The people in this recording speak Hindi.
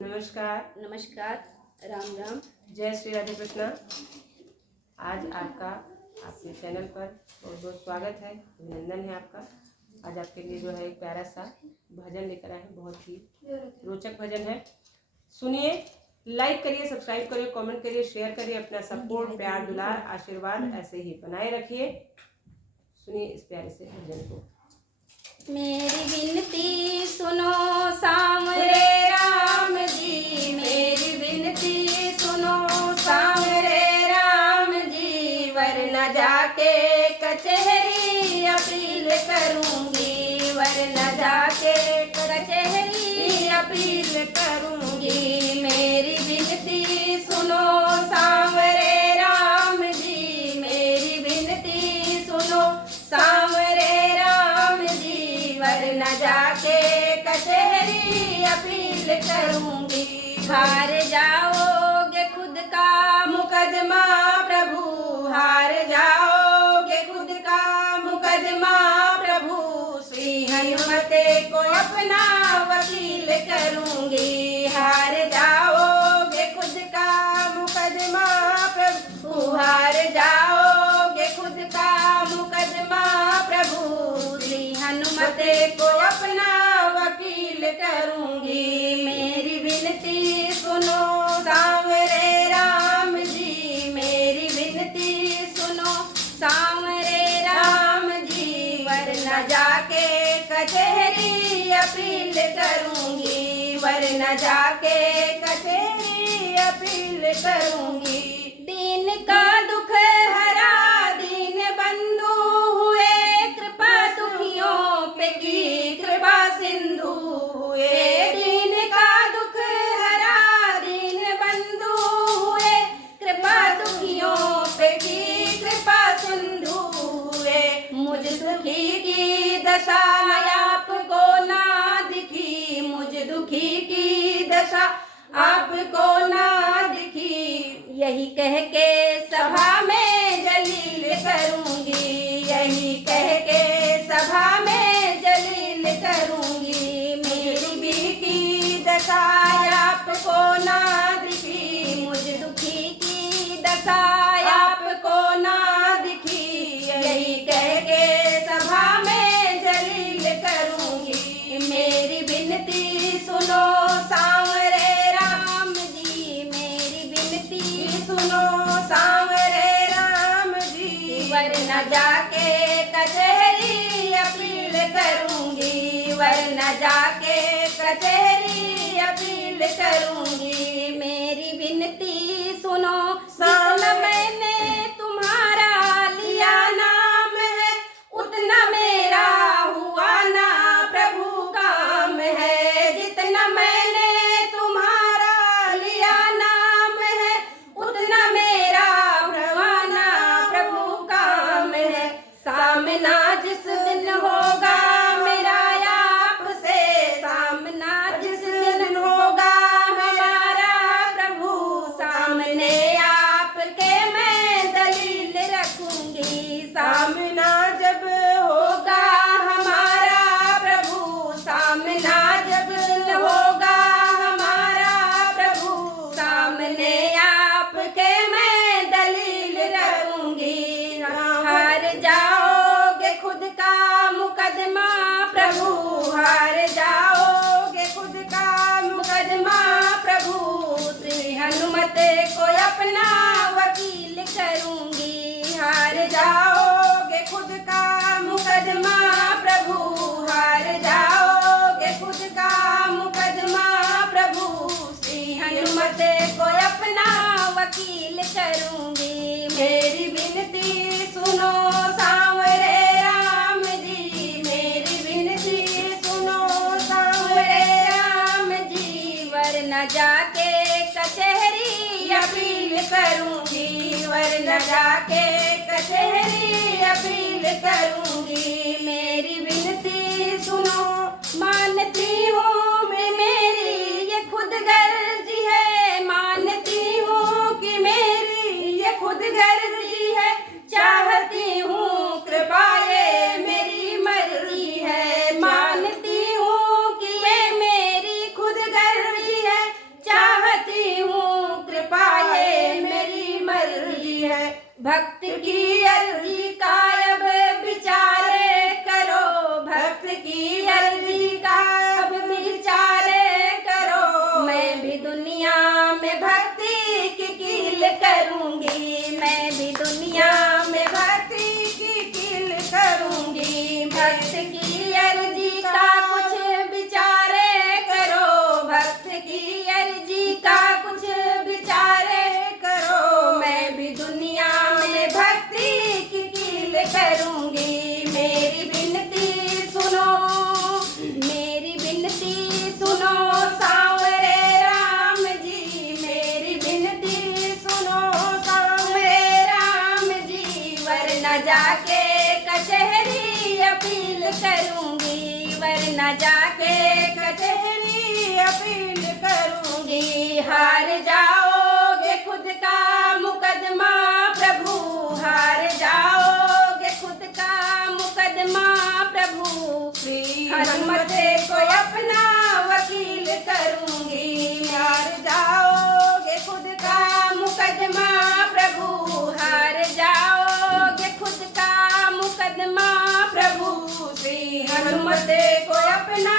नमस्कार। नमस्कार। राम राम। जय श्री राधे कृष्णा। आज आपका आपके चैनल पर बहुत बहुत स्वागत है, अभिनंदन है आपका। आज आपके लिए जो है एक प्यारा सा भजन लेकर आए हैं, बहुत ही रोचक भजन है। सुनिए, लाइक करिए, सब्सक्राइब करिए, कमेंट करिए, शेयर करिए। अपना सपोर्ट, प्यार, दुलार, आशीर्वाद ऐसे ही बनाए रखिए। सुनिए इस प्यारे से भजन को। मेरी विनती सुनो सांवरे राम जी, मेरी विनती सुनो सांवरे राम जी, वरना जाके कचहरी अपील करूंगी, वरना जाके कचहरी अपील करूंगी। मेरी विनती सुनो सांवरे राम जी, मेरी विनती सुनो सांवरे वरना जाके कचहरी अपील करूंगी। हार जाओगे खुद का मुकदमा प्रभु, हार जाओगे खुद का मुकदमा प्रभु, श्री हनुमते को अपना वकील करूंगी। हार जाओगे खुद का मुकदमा प्रभु, हार जाओगे खुद का मुकदमा प्रभु, हनुमते को अपना वकील करूंगी। मेरी विनती सुनो सांवरे राम जी, मेरी विनती सुनो सांवरे राम जी, वरना जाके कचहरी अपील करूंगी, वरना जाके कचहरी अपील करूंगी। दीन का दुख हरा दीन बंधु हुए, कृपा दुखियों पे की कृपा सिंधु हुए। दीन का दुख हरा दीन बंधु हुए, कृपा दुखियों पे की कृपा सिंधु हुए। मुझ दुखी की दशा आपको ना दिखी, मुझ दुखी की दशा आपको ना दिखी, यही कह के सभा में जलील करूंगी, यही कह के सभा में जलील करूंगी। मेरी बीती दशा आपको ना दिखी, मुझ दुखी की दशा आपको ना दिखी, यही कह के सभा में जलील करूंगी। मेरी विनती सुनो सांवरे राम जी, मेरी विनती सुनो सांवरे राम जी, वरना जाके कचहरी अपील करूंगी, वरना जाके कचहरी अपील करूंगी। मेरी विनती सुनो जितना मैंने तुम्हारा लिया नाम है, उतना मेरा हुआ ना प्रभु काम है। जितना मैंने तुम्हारा लिया नाम है, उतना मेरा हुआ ना प्रभु काम है। सामना जिस दिन होगा मेरा आपसे, सामना जिस दिन होगा हमारा प्रभु, सामने आपके मैं दलील रखूंगी। सामना जब होगा हमारा प्रभु, सामना जब होगा हमारा प्रभु, सामने आपके मैं दलील रखूंगी। हार जाओगे खुद का मुकदमा प्रभु, हार जाओगे खुद का मुकदमा प्रभु, श्री हनुमते को अपना वकील करूंगी। हार जाओगे खुद का मुकदमा प्रभु, हार जाओगे खुद का मुकदमा प्रभु, श्री हनुमते को अपना वकील करूंगी। मेरी विनती सुनो सांवरे राम जी, मेरी विनती सुनो सांवरे राम जी, वरना जाके कचहरी अपील करूंगी, वरना जाके कचहरी अपील करूंगी। मेरी विनती सुनो, मानती हूँ मैं मेरी ये खुद गर्जी है, मानती हूँ कि मेरी ये खुद गर्जी है, चाहती हूँ कृपा ये मेरी मर्जी है। मानती हूँ कि ये मेरी खुद गर्जी है, भक्त की अर्जी का अब विचार करो, भक्त की अर्जी का अब विचार करो। मैं भी दुनिया में भक्ति की कील करूंगी, मैं भी दुनिया में भक्ति की कील करूंगी। भक्त की अर्जी का कुछ विचार करो, भक्त की अर्जी का कुछ विचार करो। मैं भी दुनिया में भक्ति की कील करूंगी। मेरी विनती सुनो, मेरी विनती सुनो सांवरे राम जी, मेरी विनती सुनो सांवरे राम जी। वरना जाके कचहरी अपील करूंगी, वरना जाके कचहरी अपील करूंगी। हार जाओगे खुद का मुकदमा प्रभु, हार जाओगे खुद का मुकदमा प्रभु। हनुमत को अपना वकील करूंगी। हार जाओगे खुद का मुकदमा प्रभु, हार जाओगे खुद का मुकदमा प्रभु। श्री हनुमत को अपना